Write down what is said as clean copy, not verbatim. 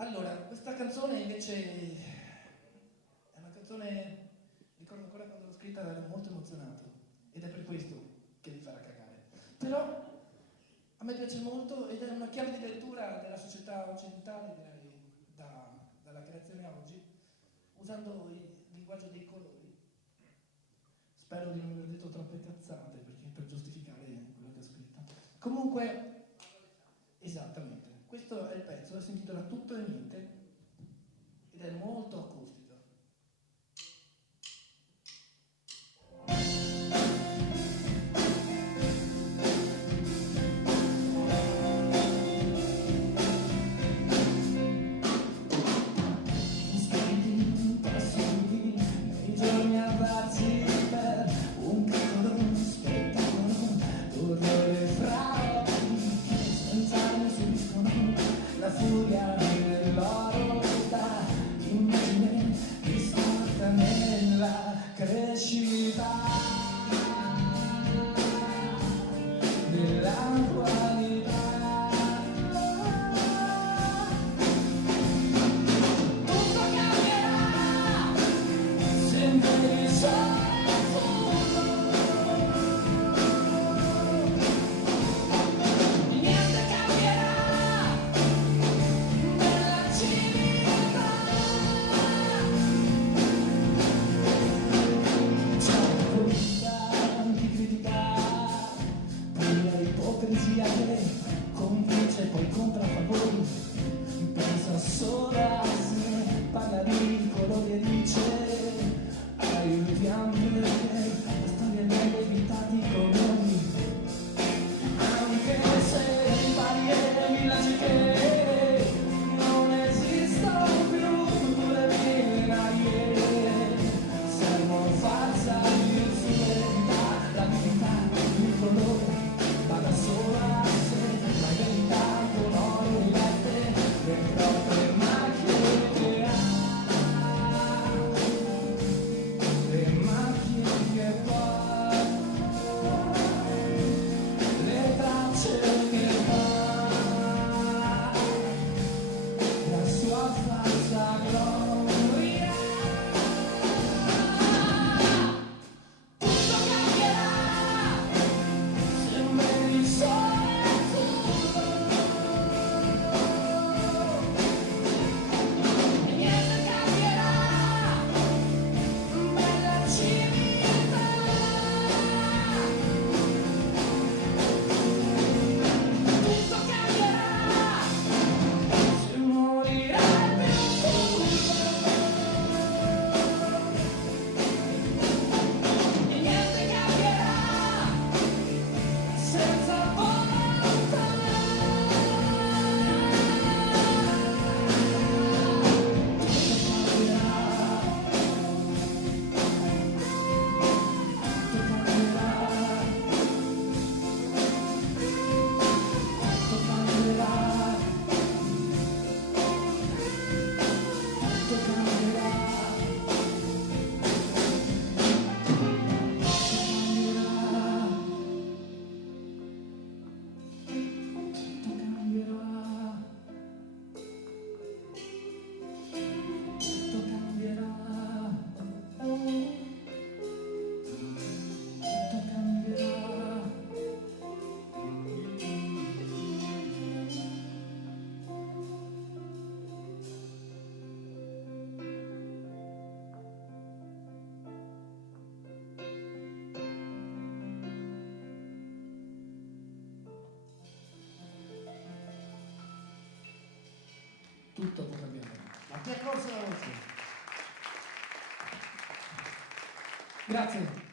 Allora, questa canzone invece è una canzone, ricordo ancora quando l'ho scritta, ero molto emozionato ed è per questo che vi farà cagare. Però a me piace molto ed è una chiave di lettura della società occidentale, direi, dalla creazione a oggi, usando il linguaggio dei colori. Spero di non aver detto troppe cazzate per giustificare quello che ho scritto. Comunque, esattamente. Questo è il pezzo, si intitola Tutto e Niente ed è molto acustico. I giorni avanti per un piccolo spettacolo, orrore fra occhi che senza ne subiscono la furia dell'oro da immagine distorta nella crescita della qualità. Tutto cambierà, sempre il sole azzurro, niente cambierà nella civiltà. C'è una politica di critica, pura ipocrisia che convince poi contra favori. Pensa solo a sé, parla di colori e dice aiutiamo perché la storia li ha evitati colori. Anche se in barriere villaggi che non esistono più le binarie, servono forza di verità, la verità di colore vada solo a sé, ma in verità colore riflette le proprie macchie che ha, le macchie che fa, le tracce che fa, la sua falsa gloria. Tutto cambierà, sembra il sole azzurro, e niente cambierà, bella civiltà. Tutto cambierà, se morirai per e niente cambierà senza volontà. Tutto può cambiare. Ma ti è corsa la voce? Grazie.